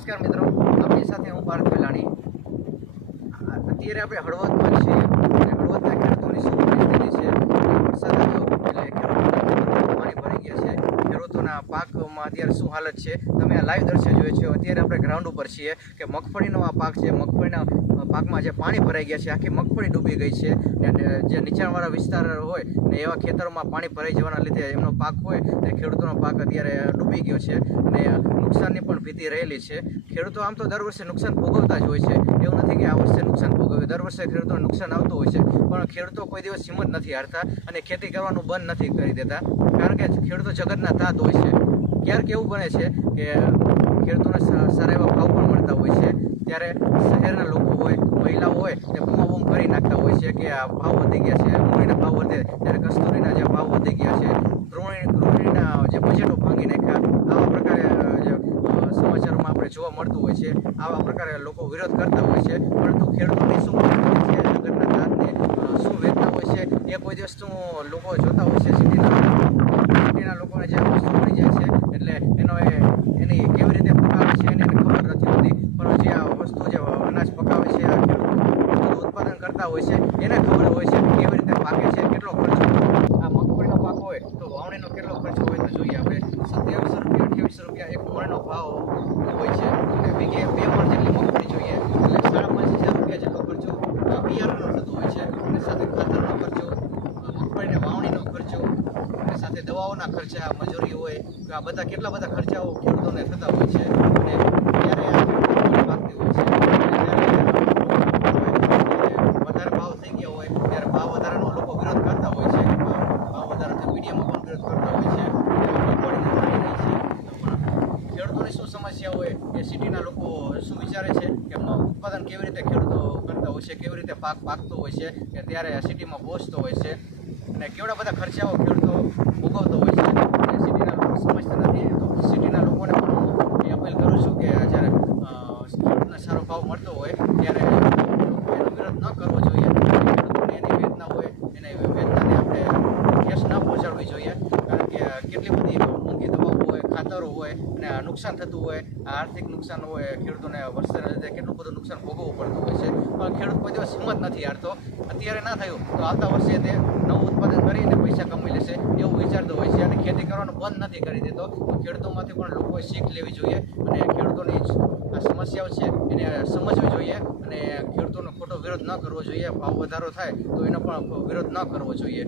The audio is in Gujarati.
નમસ્કાર મિત્રો, આપણી સાથે હું પાર્થ વેલાણી। અત્યારે આપણે હળવદમાં છીએ અને હળવદના ખેડૂતોની શું પરિસ્થિતિ છે। વરસાદ આવ્યો એટલે ખેડૂતોના પાણી ભરાઈ ગયા છે। ખેડૂતોના પાકમાં અત્યારે શું હાલત છે તમે આ લાઈવ દ્રશ્ય જોયો છે। અત્યારે આપણે ગ્રાઉન્ડ ઉપર છીએ કે મગફળીનો આ પાક છે। મગફળીના પાકમાં જે પાણી ભરાઈ ગયા છે, આખી મગફળી ડૂબી ગઈ છે અને જે નીચાણવાળા વિસ્તાર હોય ને એવા ખેતરોમાં પાણી ભરાઈ જવાના લીધે એમનો પાક હોય તે ખેડૂતોનો પાક અત્યારે ડૂબી ગયો છે અને નુકસાનની પણ ભીતિ રહેલી છે। ખેડૂતો આમ તો દર વર્ષે નુકસાન ભોગવતા જ હોય છે, એવું નથી કે આ વર્ષે નુકસાન ભોગવે। દર વર્ષે ખેડૂતોને નુકસાન આવતું હોય છે, પણ ખેડૂતો કોઈ દિવસ હિંમત નથી હારતા અને ખેતી કરવાનું બંધ નથી કરી દેતા, કારણ કે ખેડૂતો જગતના તાત હોય છે। ક્યારેક એવું બને છે કે ખેડૂતોને સારા એવા ભાવ પણ મળતા હોય છે, ત્યારે શહેરના લોકો હોય, મહિલાઓ હોય તે બૂમાબૂમ કરી નાખતા હોય છે કે આ ભાવ વધી ગયા છે, ડુંગળીના ભાવ વધે, ત્યારે કસ્તુરીના જે ભાવ વધી ગયા છે, ગૃહિણીના જે બજેટો ભાંગી નાખ્યા, આવા પ્રકારે સમાચારોમાં આપણે જોવા મળતું હોય છે। આવા પ્રકારે લોકો વિરોધ કરતા હોય છે, પરંતુ ખેડૂતોની શું પરિસ્થિતિ છે, જગતના તાતને શું વેચતા હોય છે એ કોઈ દિવસ લોકો જોતા હોય છે। સિટીના લોકોને જે વસ્તુ મળી જાય છે એટલે એની કેવી રીતે પકાવે છે એને ખબર નથી હોતી, પણ જે આ વસ્તુ જે અનાજ પકાવે છે, આ ખેડૂતો ઉત્પાદન કરતા હોય છે એને ખબર હોય છે કે કેવી રીતે પાકે છે, કેટલો ખર્ચો। આ મગફળીનો પાક હોય તો વાવણીનો કેટલો ખર્ચો હોય તો જોઈએ આપણે 2700 રૂપિયા 2800 રૂપિયા એક મણનો ભાવ હોય છે અને વીઘે 2 મણ જેટલી મગફળી જોઈએ એટલે 5500 રૂપિયા જેટલો ખર્ચો બિયારણનો થતો હોય છે અને સાથે ખાતરનો ખર્ચો, મગફળીને વાવણીનો ખર્ચો અને સાથે દવાઓના ખર્ચા, મજૂરી હોય, આ બધા કેટલા બધા ખર્ચાઓ ખેડૂતોને થતા હોય છે અને ત્યારે આ પાકતી હોય છે। વધારે ભાવ થઈ ગયા હોય ત્યારે ભાવ વધારાનો લોકો વિરોધ કરતા હોય છે, ભાવ વધારાથી મીડિયામાં પણ વિરોધ કરતા હોય છે, મગફળીને મળી રહી છે, પણ ખેડૂતોની શું સમસ્યા હોય એ સિટીના લોકો શું વિચારે છે કે ઉત્પાદન કેવી રીતે ખેડૂતો કરતા હોય છે, કેવી રીતે પાક પાકતો હોય છે કે ત્યારે સિટીમાં પહોંચતો હોય છે અને કેવડા બધા ખર્ચાઓ ખેડૂતો ભોગવતો હોય છે એ સિટીના લોકો સમજતા નથી। તો સિટીના લોકોને પણ હું એ અપીલ કરું છું કે જ્યારે ખેડૂતને સારો ભાવ મળતો હોય ત્યારે લોકો એનો વિરોધ ન કરવો જોઈએ, ખેડૂતોને એની વેદના હોય એને વેદનાને આપણે ઠેસ ન પહોંચાડવી જોઈએ, કારણ કે કેટલી બધી મોંઘી દવાઓ હોય, ખાતરો હોય અને નુકસાન થતું હોય, આર્થિક નુકસાન હોય, ખેડૂતોને વર્ષના લીધે કેટલું બધું નુકસાન ભોગવવું પડતું હોય છે, પણ ખેડૂત કોઈ દિવસ હિંમત નથી હારતો। અત્યારે ના થયું તો આવતા વર્ષે તે નવું ઉત્પાદન કરીને પૈસા કમાઈ લેશે એવું વિચારતો હોય છે અને ખેતી કરવાનું બંધ નથી કરી દેતો। તો ખેડૂતોમાંથી પણ લોકોએ શીખ લેવી જોઈએ અને ખેડૂતોની આ સમસ્યાઓ છે એને સમજવી જોઈએ અને ખેડૂતોનો ખોટો વિરોધ ન કરવો જોઈએ। ભાવ વધારો થાય તો એનો પણ વિરોધ ન કરવો જોઈએ।